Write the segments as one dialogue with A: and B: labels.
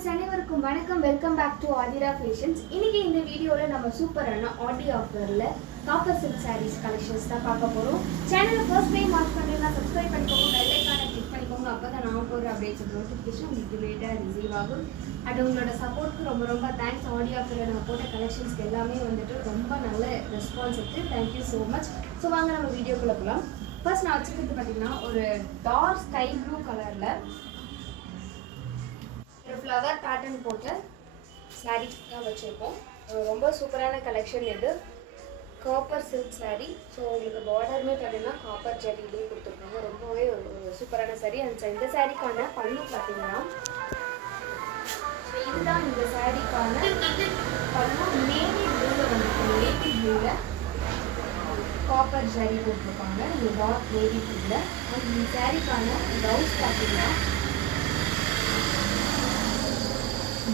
A: Friends அனைவருக்கும் வணக்கம். Welcome back to Athira fashions இன்னைக்கு இந்த வீடியோவில் நம்ம சூப்பரான ஆடி ஆஃபரில் காப்பர் சில்க் சாரீஸ் கலெக்ஷன்ஸ் தான் பார்க்க போகிறோம் சேனலை ஃபர்ஸ்ட் டைம் வாட்ச் பண்ணுறீங்கன்னா சப்ஸ்கிரைப் பண்ணிக்கோங்க பெல் ஐக்கானை கிளிக் பண்ணிக்கோங்க. அப்போ தான் நான் போடுற அப்டேட்ஸ் நோட்டிஃபிகேஷன் உங்களுக்கு லேட்டாக ரிசீவ் ஆகும். அண்ட் உங்களோட சப்போர்ட்க்கு ரொம்ப ரொம்ப தேங்க்ஸ் ஆடி ஆஃபரில் நான் போட்ட கலெக்ஷன்ஸ்க்கு எல்லாமே வந்துட்டு ரொம்ப நல்ல ரெஸ்பான்ஸ் இருக்குது தேங்க்யூ ஸோ மச் ஸோ வாங்க நம்ம வீடியோக்குள்ளே போகலாம் ஃபர்ஸ்ட் நான் வச்சுக்கிறது பார்த்தீங்கன்னா ஒரு டார்க் ஸ்கை ப்ளூ கலரில் ஃப்ளவர் பேட்டர்ன் போட்ட saree தான் வச்சுருக்கோம். ரொம்ப சூப்பரான கலெக்ஷன் இது. காப்பர் சில்க் சாரீ ஸோ உங்களுக்கு பார்டருமே பார்த்தீங்கன்னா காப்பர் ஜரியிலே கொடுத்துருக்காங்க. ரொம்பவே ஒரு சூப்பரான சாரீ அந்த இந்த சாரீக்கான பல்லு பார்த்தீங்கன்னா இதுதான் இந்த சாரீக்கான பல்லு. நேவி ப்ளூவில் வந்துருக்கு. நேவி ப்ளூவில் காப்பர் ஜரி கொடுத்துருப்பாங்க இந்த டார்க் நேவி ப்ளூவில் அண்ட் இந்த சாரீக்கான ப்ளவுஸ் பார்த்தீங்கன்னா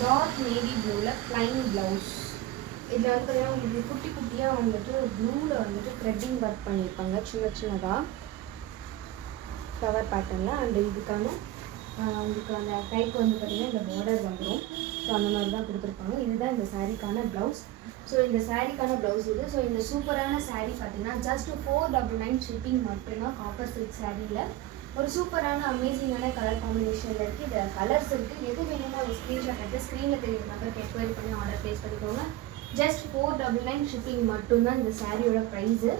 A: டார்க் நேவி ப்ளூவில் ப்ளைன் ப்ளவுஸ் இதில் வந்து பார்த்தீங்கன்னா உங்களுக்கு குட்டி குட்டியாக வந்துட்டு ப்ளூவில் வந்துட்டு த்ரெட்டிங் ஒர்க் பண்ணியிருப்பாங்க. சின்ன சின்னதாக ஃப்ளவர் பேட்டர்னில் அண்ட் இதுக்கான உங்களுக்கு அந்த கைக்கு வந்து பார்த்தீங்கன்னா இந்த பார்டர் வந்துடும் ஸோ அந்த மாதிரி தான் கொடுத்துருப்பாங்க. இதுதான் இந்த சாரீக்கான ப்ளவுஸ் ஸோ இந்த சாரீக்கான ப்ளவுஸ் இது. ஸோ இந்த சூப்பரான சாரீ பார்த்தீங்கன்னா just four double nine shipping மட்டும்தான் காப்பர் சில்க் சாரியில் ஒரு சூப்பரான அமேசிங்கான கலர் காம்பினேஷனில் இருக்குது இதில் கலர்ஸ் இருக்குது எது வேணுமோ ஒரு ஸ்க்ரீன்ஷாட் எடுத்து ஸ்க்ரீனில் தெரியுற நம்பருக்கு என்கொயரி பண்ணி ஆர்டர் ப்ளேஸ் பண்ணிக்கோங்க. Just four double nine shipping மட்டும்தான் இந்த சாரியோட ப்ரைஸு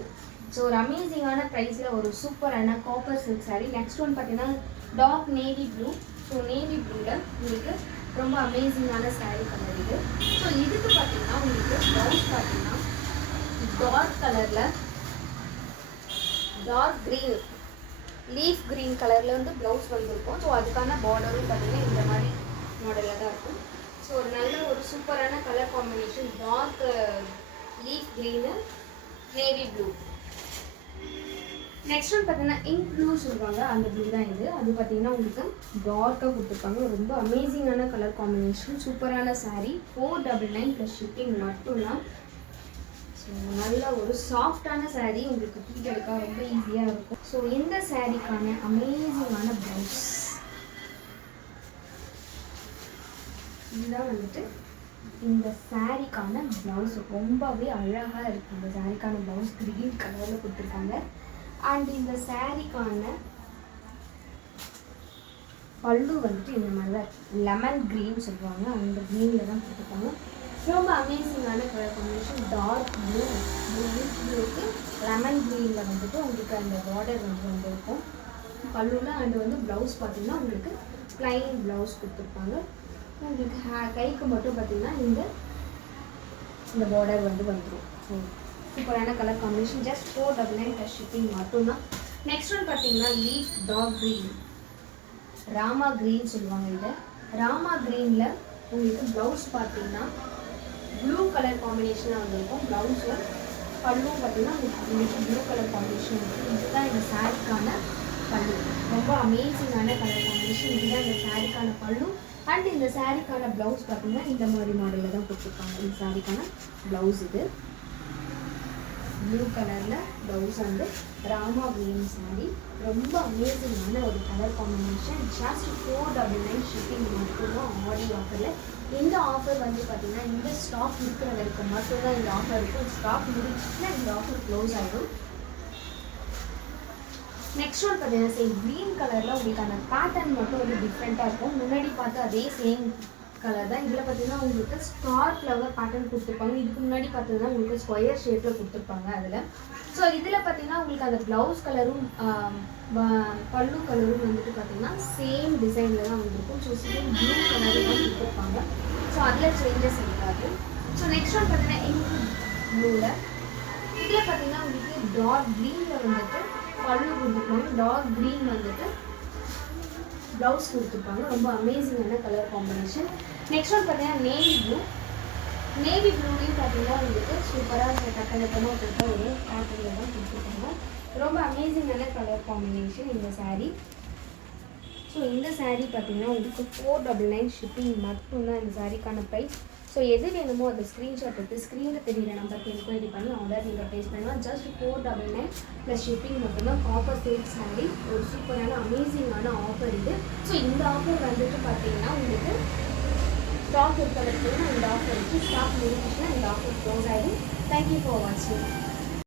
A: ஸோ ஒரு அமேசிங்கான ப்ரைஸில் ஒரு சூப்பரான copper silk saree. Next one பார்த்தீங்கன்னா dark navy blue so navy ப்ளூவில் உங்களுக்கு ரொம்ப அமேசிங்கான saree கலர் இது. ஸோ இதுக்கு பார்த்தீங்கன்னா உங்களுக்கு ப்ளவுஸ் பார்த்தீங்கன்னா டார்க் கலரில் டார்க் க்ரீன் லீஃப் க்ரீன் கலரில் வந்து ப்ளவுஸ் வந்திருக்கும். ஸோ அதுக்கான பார்டரும் பார்த்திங்கன்னா இந்த மாதிரி மாடலில் தான் இருக்கும். ஸோ ஒரு நல்ல ஒரு சூப்பரான colour combination dark leaf green navy blue next one பார்த்தீங்கன்னா இங்க் ப்ளூ சொல்லுவாங்க. அந்த ப்ளூ தான் இது. அது பார்த்தீங்கன்னா உங்களுக்கு டார்க்காக கொடுத்துருப்பாங்க. ரொம்ப அமேசிங்கான கலர் காம்பினேஷன் சூப்பரான saree four double nine plus shipping மட்டும்தான் நல்ல ஒரு சாஃப்டான saree உங்களுக்கு தூக்கி ரொம்ப ஈஸியாக இருக்கும். ஸோ இந்த சாரீக்கான அமேசிங்கான ப்ளவுஸ் இதுதான் வந்துட்டு இந்த சாரீக்கான ப்ளவுஸ் ரொம்பவே அழகாக இருக்குது இந்த சாரீக்கான ப்ளவுஸ் க்ரீன் கலரில் கொடுத்துருக்காங்க. அண்ட் இந்த சாரீக்கான பல்லு வந்துட்டு இந்த மாதிரி தான் லெமன் க்ரீன் சொல்லுவாங்க. அந்த க்ரீனில் தான் கொடுத்துருக்காங்க. ரொம்ப அமேசிங்கான colour combination dark blue blue ப்ளூக்கு lemon க்ரீனில் வந்துட்டு உங்களுக்கு அந்த பார்டர் வந்து வந்திருக்கும். பல்லுவில் அண்ட் வந்து ப்ளவுஸ் பார்த்தீங்கன்னா உங்களுக்கு ப்ளைன் ப்ளவுஸ் கொடுத்துருப்பாங்க. உங்களுக்கு ஹே கைக்கு மட்டும் பார்த்திங்கன்னா இந்த இந்த பார்டர் வந்து வந்துடும் சூப்பரான colour combination just four double nine plus shipping மட்டும்தான். நெக்ஸ்ட் ஒன் பார்த்தீங்கன்னா leaf dark green Rama green சொல்லுவாங்க இதை. ராமா க்ரீனில் உங்களுக்கு ப்ளவுஸ் பார்த்தீங்கன்னா ப்ளூ கலர் காம்பினேஷனாக வந்திருக்கும். ப்ளவுஸும் பல்லும் பார்த்தீங்கன்னா உங்களுக்கு ப்ளூ கலர் காம்பினேஷன் இருக்குது இதுதான் இந்த சாரிக்கான பல்லு. ரொம்ப அமேசிங்கான கலர் காம்பினேஷன் இதுதான் இந்த சாரிக்கான பல்லு. அண்ட் இந்த சாரிக்கான ப்ளவுஸ் பார்த்தீங்கன்னா இந்த மாதிரி மாடலில் தான் கொடுத்துருப்பாங்க இந்த சாரிக்கான ப்ளவுஸ் இது. ப்ளூ கலரில் ப்ளவுஸ் வந்து ராமா க்ரீன் saree. ரொம்ப அமேசிங்கான ஒரு colour combination just four double nine shipping மட்டும்தான் ஆடி ஆஃபரில் இந்த ஆஃபர் வந்து பார்த்தீங்கன்னா இந்த ஸ்டாக் இருக்கிற வரைக்கும் மட்டும்தான் இந்த ஆஃபர் இருக்கும். ஸ்டாக் முடிச்சுன்னா இந்த ஆஃபர் க்ளோஸ் ஆகிடும் நெக்ஸ்ட் ஒன் பார்த்தீங்கன்னா சேம் க்ரீன் கலரில் உங்களுக்கு அந்த பேட்டர்ன் மட்டும் வந்து டிஃப்ரெண்ட்டாக இருக்கும். முன்னாடி பார்த்து அதே சேம் கலர் தான். இதில் பார்த்தீங்கன்னா உங்களுக்கு ஸ்டார் ஃப்ளவர் பேட்டர்ன் கொடுத்துருப்பாங்க. இதுக்கு முன்னாடி பார்த்தீங்கன்னா உங்களுக்கு ஸ்கொயர் ஷேப்பில் கொடுத்துருப்பாங்க அதில். ஸோ இதில் பார்த்தீங்கன்னா உங்களுக்கு அந்த ப்ளவுஸ் கலரும் பல்லு கலரும் வந்துட்டு பார்த்தீங்கன்னா சேம் டிசைனில் தான் வந்துருக்கும். ஸோ சேம் ப்ளூ கலரில் தான் கொடுத்துருப்பாங்க. ஸோ அதில் சேஞ்சஸ் இருக்காது. ஸோ நெக்ஸ்ட் ஒன் பார்த்தீங்கன்னா இங்க் ப்ளூவில் இதில் பார்த்தீங்கன்னா உங்களுக்கு டார்க் க்ரீனில் வந்துட்டு பல்லு கொடுத்துருப்பாங்க. டார்க் க்ரீன் வந்துட்டு ப்ளவுஸ் கொடுத்துருப்பாங்க ரொம்ப அமேசிங்கான கலர் காம்பினேஷன் நெக்ஸ்ட் ஒன் பார்த்தீங்கன்னா நேவி ப்ளூ நேவி ப்ளூலையும் பார்த்தீங்கன்னா உங்களுக்கு சூப்பராக கட்டணத்தமாக கொடுத்த ஒரு பேட்டர்னில் தான் கொடுத்துருக்காங்க. ரொம்ப அமேசிங்கான கலர் காம்பினேஷன் இந்த சாரீ ஸோ இந்த சாரீ பார்த்தீங்கன்னா உங்களுக்கு ஃபோர் டபுள் நைன் ஷிப்பிங் மட்டும்தான் இந்த சாரீக்கான ப்ரைஸ் ஸோ எது வேணுமோ அந்த ஸ்க்ரீன்ஷாட் எடுத்து ஸ்க்ரீனில் தெரியிற நம்பருக்கு என்கொயரி பண்ணி ஆர்டர் நீங்கள் ப்ளேஸ் பண்ணலாம். Just four double nine plus shipping மட்டும்தான். காப்பர் சில்க் சாரீ ஒரு சூப்பரான அமேசிங்கான ஆஃபர் ஸோ இந்த ஆஃபர் வந்துட்டு பார்த்தீங்கன்னா உங்களுக்கு ஸ்டாக் இருக்க இந்த ஆஃபர் இருக்குது ஸ்டாக் முடிஞ்சிச்சுன்னா இந்த ஆஃபர் க்ளோஸ் ஆகிடும் தேங்க்யூ ஃபார் வாட்சிங்